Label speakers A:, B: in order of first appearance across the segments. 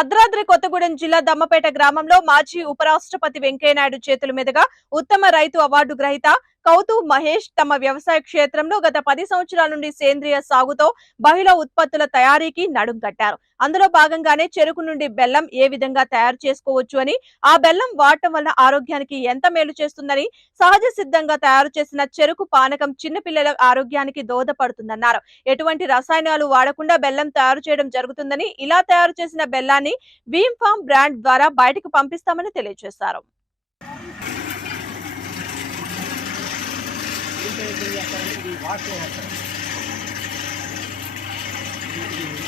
A: భద్రాద్రి కొత్తగూడెం జిల్లా దమ్మపేట గ్రామంలో మాజీ ఉపరాష్ట్రపతి వెంకయ్యనాయుడు చేతుల మీదుగా ఉత్తమ రైతు అవార్డు గ్రహీత కౌతు మహేష్ తమ వ్యవసాయ క్షేత్రంలో గత పది సంవత్సరాల నుండి సేంద్రియ సాగుతో బహుళ ఉత్పత్తుల తయారీకి నడుం కట్టారు. అందులో భాగంగానే చెరుకు నుండి బెల్లం ఏ విధంగా తయారు చేసుకోవచ్చు అని ఆ బెల్లం వాడటం వల్ల ఆరోగ్యానికి ఎంత మేలు చేస్తుందని సహజ సిద్ధంగా తయారు చేసిన చెరుకు పానకం చిన్నపిల్లల ఆరోగ్యానికి దోహదపడుతుందన్నారు. ఎటువంటి రసాయనాలు వాడకుండా బెల్లం తయారు చేయడం జరుగుతుందని ఇలా తయారు చేసిన బెల్లాన్ని భీమ్ ఫామ్ బ్రాండ్ ద్వారా బయటకు పంపిస్తామని తెలియజేశారు.
B: ఏం చేస్తారంటే ఇది వాష్ చేస్తారు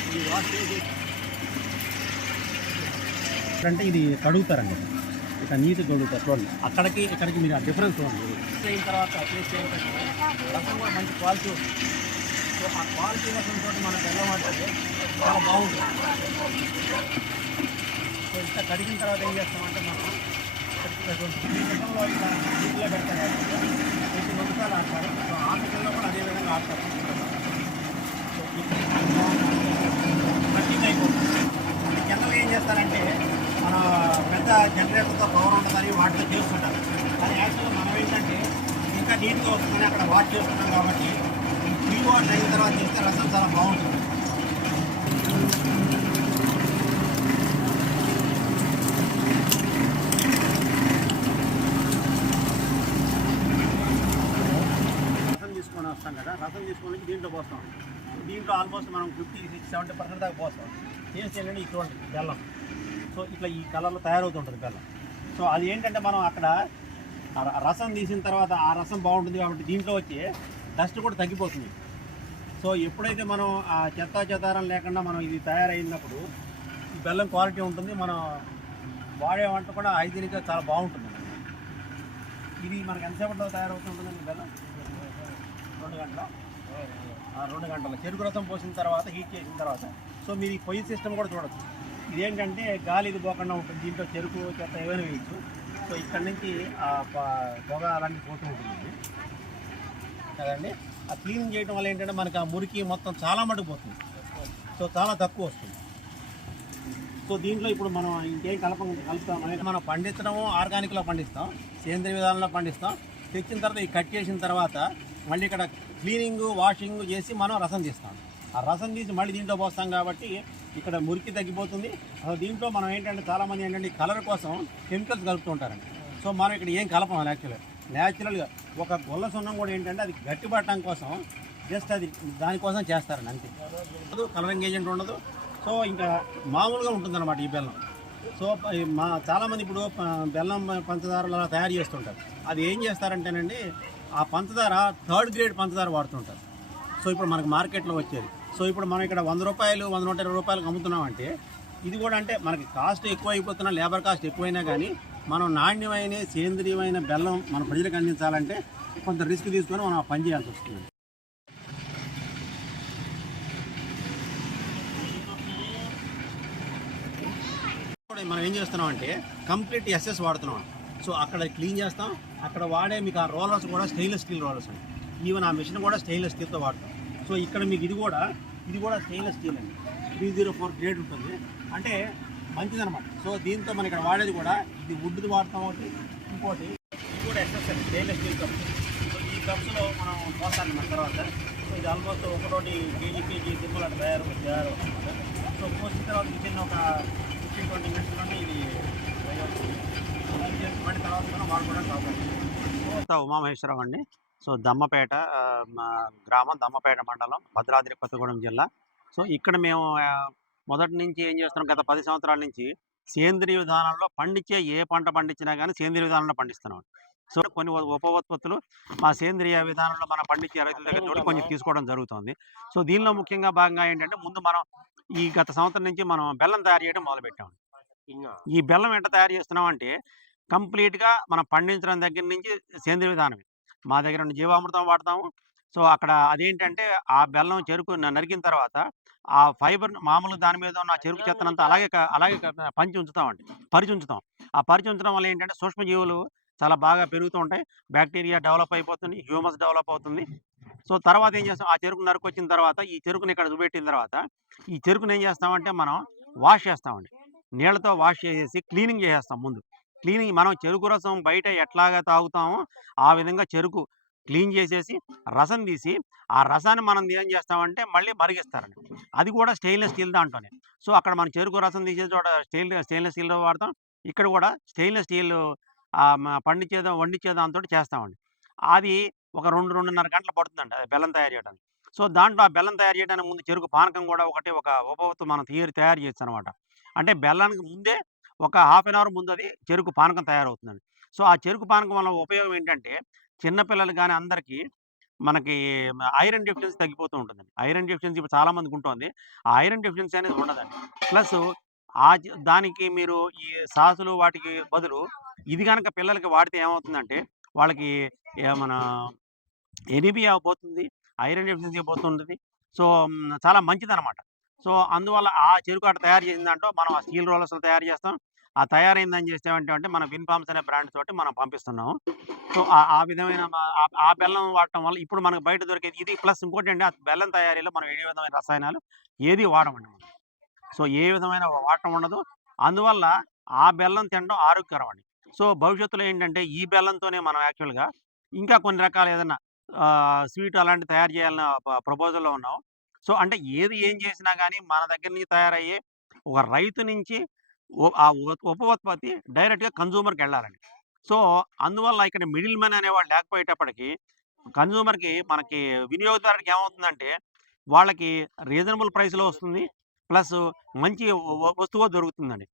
B: ఇది వాష్ చేసి అంటే ఇది కడుగుతారండి. ఇక నీటి కడుగుతారు. చూడండి అక్కడికి ఇక్కడికి మీరు ఆ డిఫరెన్స్ చూడండి. అయిన తర్వాత టేస్ట్ అయిన రసం కూడా మంచి క్వాలిటీ వస్తుంది సో ఆ క్వాలిటీ రసం తోటి మనం బెల్లం వాడితే చాలా బాగుంటుంది. సో ఇంత కడిగిన తర్వాత ఏం చేస్తామంటే మనం రసంలో రకంలో ఇట్లా నీటిలో పెడతారు కొంచెం వంకాయలు ఆడతారు సో ఆటలో కూడా అదే విధంగా ఆడతారు సో ఇది కట్టింగ్ అయిపోతుంది ఇది జనరల్గా ఏం చేస్తారంటే మన పెద్ద జనరేటర్తో పవర్ ఉంటుందని వాటితో చేస్తుంటారు కానీ యాక్చువల్గా మనం ఏంటంటే ఇంకా నీట్గా వస్తుందని అక్కడ వాష్ చేస్తున్నాం కాబట్టి ఈ వాటర్ అయిన తర్వాత చేస్తే రసం చాలా బాగుంటుంది. రసం తీసుకొని వస్తాం కదా రసం తీసుకొని దీంట్లో పోస్తాం. దీంట్లో ఆల్మోస్ట్ మనం ఫిఫ్టీ సిక్స్ సెవెంటీ పర్సెంట్ దాకా పోస్తాం. టేస్ట్ ఏంటంటే ఇటువంటి బెల్లం. సో ఇట్లా ఈ కలర్లో తయారవుతుంటుంది బెల్లం. సో అది ఏంటంటే మనం అక్కడ రసం తీసిన తర్వాత ఆ రసం బాగుంటుంది కాబట్టి దీంట్లో వచ్చి డస్ట్ కూడా తగ్గిపోతుంది. సో ఎప్పుడైతే మనం ఆ చెత్త చెదారం లేకుండా మనం ఇది తయారైనప్పుడు ఈ బెల్లం క్వాలిటీ ఉంటుంది. మనం వాడే వంట కూడా హైజీనిక్గా చాలా బాగుంటుంది. ఇది మనకి ఎంతసేపట్లో తయారవుతుంటుందండి బెల్లం? రెండు గంటల? ఆ, రెండు గంటల. చెరుకు రసం పోసిన తర్వాత హీట్ చేసిన తర్వాత. సో మీరు ఈ పొయ్యి సిస్టమ్ కూడా చూడొచ్చు. ఇదేంటంటే గాలి ఇది పోకుండా ఉంటుంది. దీంట్లో చెరుకు చెత్త ఏమైనా వేయచ్చు. సో ఇక్కడ నుంచి ఆ పొగ అలాంటివి పోతూ ఉంటుంది. కదండి? ఆ క్లీనింగ్ చేయడం వల్ల ఏంటంటే మనకి ఆ మురికి మొత్తం చాలా మటుకు పోతుంది. సో చాలా తక్కువ వస్తుంది. సో దీంట్లో ఇప్పుడు మనం ఇంకేం కలప కలుపుతాం అనేది మనం పండించడము ఆర్గానిక్లో పండిస్తాం సేంద్రియ విధానంలో పండిస్తాం. తెచ్చిన తర్వాత ఈ కట్ చేసిన తర్వాత మళ్ళీ ఇక్కడ క్లీనింగ్ వాషింగ్ చేసి మనం రసం చేస్తాం ఆ రసం తీసి మళ్ళీ దీంట్లో పోస్తాం కాబట్టి ఇక్కడ మురికి తగ్గిపోతుంది. అసలు దీంట్లో మనం ఏంటంటే చాలామంది ఏంటంటే కలర్ కోసం కెమికల్స్ కలుపుతూ ఉంటారండి. సో మనం ఇక్కడ ఏం కలపం యాక్చువల్గా న్యాచురల్గా ఒక గొల్ల సున్నం కూడా ఏంటంటే అది గట్టిపడటం కోసం జస్ట్ అది దానికోసం చేస్తారండి అంతే. కలరింగ్ ఏజెంట్ ఉండదు. సో ఇంకా మామూలుగా ఉంటుందన్నమాట ఈ బెల్లం. సో మా చాలామంది ఇప్పుడు బెల్లం పంచదారలు అలా తయారు చేస్తుంటారు. అది ఏం చేస్తారంటేనండి ఆ పంచదార థర్డ్ గ్రేడ్ పంచదార వాడుతుంటారు. సో ఇప్పుడు మనకు మార్కెట్లో వచ్చేది. సో ఇప్పుడు మనం ఇక్కడ వంద రూపాయలు వంద నూట ఇరవై రూపాయలకు అమ్ముతున్నామంటే ఇది కూడా అంటే మనకి కాస్ట్ ఎక్కువ అయిపోతున్నా లేబర్ కాస్ట్ ఎక్కువైనా కానీ మనం నాణ్యమైన సేంద్రీయమైన బెల్లం మన ప్రజలకు అందించాలంటే కొంత రిస్క్ తీసుకొని మనం ఆ పని చేయాల్సి వస్తుంది. మనం ఏం చేస్తున్నాం అంటే కంప్లీట్ ఎస్ఎస్ వాడుతున్నాం. సో అక్కడ క్లీన్ చేస్తాం. అక్కడ వాడే మీకు ఆ రోలర్స్ కూడా స్టెయిన్లెస్ స్టీల్ రోలర్స్ అండి. ఈవెన్ ఆ మిషన్ కూడా స్టెయిన్లెస్ స్టీల్తో వాడతాం. సో ఇక్కడ మీకు ఇది కూడా ఇది కూడా స్టెయిన్లెస్ స్టీల్ అండి. త్రీ జీరో ఫోర్ గ్రేడ్ ఉంటుంది. అంటే మంచిదనమాట సో దీంతో మనం ఇక్కడ వాడేది కూడా ఇది వుడ్ది వాడతాం ఒకటి ఇంకోటి ఇది కూడా ఎస్ఎస్ అండి స్టెయిన్లెస్ స్టీల్ కప్స్ సో ఈ కప్స్లో మనం పోస్తాను మన తర్వాత. సో ఇది ఆల్మోస్ట్ ఒకటోటి కేజీ కేజీ సింపుల్ అట్లా తయారు తయారు సో పోసిన తర్వాత వితిన్ ఒక ఫిఫ్టీన్ ట్వంటీ మినిట్స్లోనే ఇది రెడీ మళ్ళీ తర్వాత మనం వాడుకోవడానికి అవకాశం ఉమామహేశ్వరం అండి. సో దమ్మపేట గ్రామం దమ్మపేట మండలం భద్రాద్రి కొత్తగూడెం జిల్లా. సో ఇక్కడ మేము మొదటి నుంచి ఏం చేస్తున్నాం గత పది సంవత్సరాల నుంచి సేంద్రియ విధానంలో పండించే ఏ పంట పండించినా కానీ సేంద్రియ విధానంలో పండిస్తున్నాం సో కొన్ని ఉప ఉత్పత్తులు మా సేంద్రియ విధానంలో మనం పండించే రైతుల దగ్గర నుండి కొంచెం తీసుకోవడం జరుగుతుంది. సో దీనిలో ముఖ్యంగా భాగంగా ఏంటంటే ముందు మనం ఈ గత సంవత్సరం నుంచి మనం బెల్లం తయారు చేయడం మొదలుపెట్టాం ఈ బెల్లం ఎట్లా తయారు చేస్తున్నాం అంటే కంప్లీట్గా మనం పండించడం దగ్గర నుంచి సేంద్రియ విధానమే. మా దగ్గర ఉన్న జీవామృతం వాడతాము. సో అక్కడ అదేంటంటే ఆ బెల్లం చెరుకు నరికిన తర్వాత ఆ ఫైబర్ మామూలు దాని మీద ఉన్న చెరుకు చెత్తనంతా అలాగే అలాగే పంచి ఉంచుతామండి. పరిచి ఉంచుతాం ఆ పరిచి ఉంచడం వల్ల ఏంటంటే సూక్ష్మజీవులు చాలా బాగా పెరుగుతూ ఉంటాయి. బ్యాక్టీరియా డెవలప్ అయిపోతుంది హ్యూమస్ డెవలప్ అవుతుంది. సో తర్వాత ఏం చేస్తాం ఆ చెరుకు నరుకొచ్చిన తర్వాత ఈ చెరుకుని ఇక్కడ చూపెట్టిన తర్వాత ఈ చెరుకుని ఏం చేస్తామంటే మనం వాష్ చేస్తామండి. నీళ్ళతో వాష్ చేసేసి క్లీనింగ్ చేసేస్తాం ముందు. క్లీనింగ్ మనం చెరుకు రసం బయట ఎట్లాగా తాగుతామో ఆ విధంగా చెరుకు క్లీన్ చేసేసి రసం తీసి ఆ రసాన్ని మనం ఏం చేస్తామంటే మళ్ళీ మరిగిస్తారండి అది కూడా స్టెయిన్లెస్ స్టీల్ దాంట్లోనే సో అక్కడ మనం చెరుకు రసం తీసే చోట స్టెయిన్ స్టెయిన్లెస్ స్టీల్ వాడతాం ఇక్కడ కూడా స్టెయిన్లెస్ స్టీల్ పండించేదో వండించే దాంతో చేస్తామండి అది ఒక రెండు రెండున్నర గంటలు పడుతుందండి అది బెల్లం తయారు చేయడానికి సో దాంట్లో ఆ బెల్లం తయారు చేయడానికి ముందు చెరుకు పానకం కూడా ఒకటి ఒక ఉపవత్తు మనం తీరి తయారు చేయొచ్చు అనమాట అంటే బెల్లానికి ముందే ఒక హాఫ్ అన్ అవర్ ముందు అది చెరుకు పానకం తయారవుతుందండి. సో ఆ చెరుకు పానకం వల్ల ఉపయోగం ఏంటంటే చిన్నపిల్లలు కానీ అందరికీ మనకి ఐరన్ డెఫిషియన్సీ తగ్గిపోతూ ఉంటుందండి. ఐరన్ డెఫిషియన్సీ ఇప్పుడు చాలా మందికి ఉంటుంది. ఆ ఐరన్ డెఫిషియన్సీ అనేది ఉండదండి. ప్లస్ ఆ దానికి మీరు ఈ సాసులు వాటికి బదులు ఇది కనుక పిల్లలకి వాడితే ఏమవుతుందంటే వాళ్ళకి మన ఎనిమియా పోతుంది ఐరన్ డెఫిషియన్సీ పోతుంటుంది. సో చాలా మంచిదన్నమాట. సో అందువల్ల ఆ చెరుకు అట్ట తయారు చేసిన దాంట్లో మనం ఆ స్టీల్ రోలర్స్ తయారు చేస్తాం. ఆ తయారైందని చేస్తామంటే అంటే మన విన్ఫార్మ్స్ అనే బ్రాండ్ తోటి మనం పంపిస్తున్నాము సో ఆ- ఆ విధమైన ఆ- బెల్లం వాడటం వల్ల ఇప్పుడు మనకు బయట దొరికేది ఇది ప్లస్ ఇంకోటి ఆ బెల్లం తయారీలో మనం ఏ విధమైన రసాయనాలు ఏది వాడమండి మనం. సో ఏ విధమైన వాడటం ఉండదు. అందువల్ల ఆ బెల్లం తినడం ఆరోగ్యకరం అండి. సో భవిష్యత్తులో ఏంటంటే ఈ బెల్లంతోనే మనం యాక్చువల్గా ఇంకా కొన్ని రకాల ఏదైనా స్వీట్ అలాంటి తయారు చేయాలన్న ప్రపోజల్లో ఉన్నాం. సో అంటే ఏది ఏం చేసినా కానీ మన దగ్గర నుంచి తయారయ్యే ఒక రైతు నుంచి ఆ ఉపోత్పత్తి ఉప ఉత్పత్తి డైరెక్ట్గా కన్జ్యూమర్కి వెళ్ళాలండి. సో అందువల్ల ఇక్కడ మిడిల్ మ్యాన్ అనేవాళ్ళు లేకపోయేటప్పటికి కన్జ్యూమర్కి మనకి వినియోగదారుడికి ఏమవుతుందంటే వాళ్ళకి రీజనబుల్ ప్రైస్లో వస్తుంది. ప్లస్ మంచి వస్తువు దొరుకుతుందండి.